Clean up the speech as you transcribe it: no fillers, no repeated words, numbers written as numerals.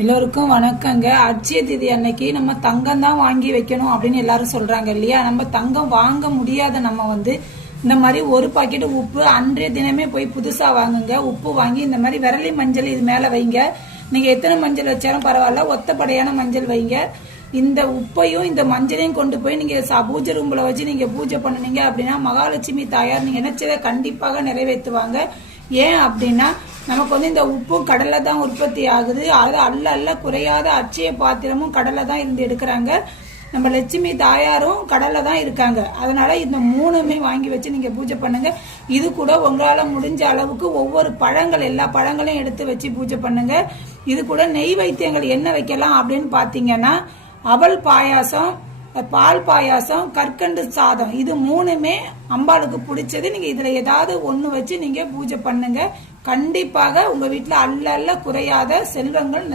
எல்லோருக்கும் வணக்கங்க. அட்சய திதி அன்னைக்கு நம்ம தங்கம் தான் வாங்கி வைக்கணும் அப்படின்னு எல்லாரும் சொல்றாங்க இல்லையா? நம்ம தங்கம் வாங்க முடியாத நம்ம இந்த மாதிரி ஒரு பாக்கெட் உப்பு அன்றைய தினமே போய் புதுசா வாங்குங்க. உப்பு வாங்கி இந்த மாதிரி விரலி மஞ்சள் இது மேல வைங்க. நீங்க எத்தனை மஞ்சள் வச்சாலும் பரவாயில்ல, ஒத்தப்படையான மஞ்சள் வைங்க. இந்த உப்பையும் இந்த மஞ்சளையும் கொண்டு போய் நீங்க பூஜை ரூம்ல வச்சு நீங்க பூஜை பண்ணுனீங்க அப்படின்னா மகாலட்சுமி தாயார் நீங்க நினைச்சதை கண்டிப்பாக நிறைவேற்றுவாங்க. ஏன் அப்படின்னா நமக்கு இந்த உப்பும் கடல்ல தான் உற்பத்தி ஆகுது. அது அல்ல குறையாத அட்சய பாத்திரமும் கடல்ல தான் இருந்து எடுக்கிறாங்க. நம்ம லட்சுமி தாயாரும் கடல்ல தான் இருக்காங்க. அதனால இந்த மூணுமே வாங்கி வச்சு நீங்க பூஜை பண்ணுங்க. இது கூட உங்களால முடிஞ்ச அளவுக்கு ஒவ்வொரு பழங்கள் எல்லா பழங்களையும் எடுத்து வச்சு பூஜை பண்ணுங்க. இது கூட நெய் வைத்தியங்கள் என்ன வைக்கலாம் அப்படின்னு பாத்தீங்கன்னா அவல் பாயாசம், பால் பாயாசம், கற்கண்டு சாதம், இது மூணுமே அம்பாளுக்கு பிடிச்சது. நீங்க இதுல ஏதாவது ஒண்ணு வச்சு நீங்க பூஜை பண்ணுங்க. கண்டிப்பாக உங்க வீட்டுல அல்ல குறையாத செல்வங்கள்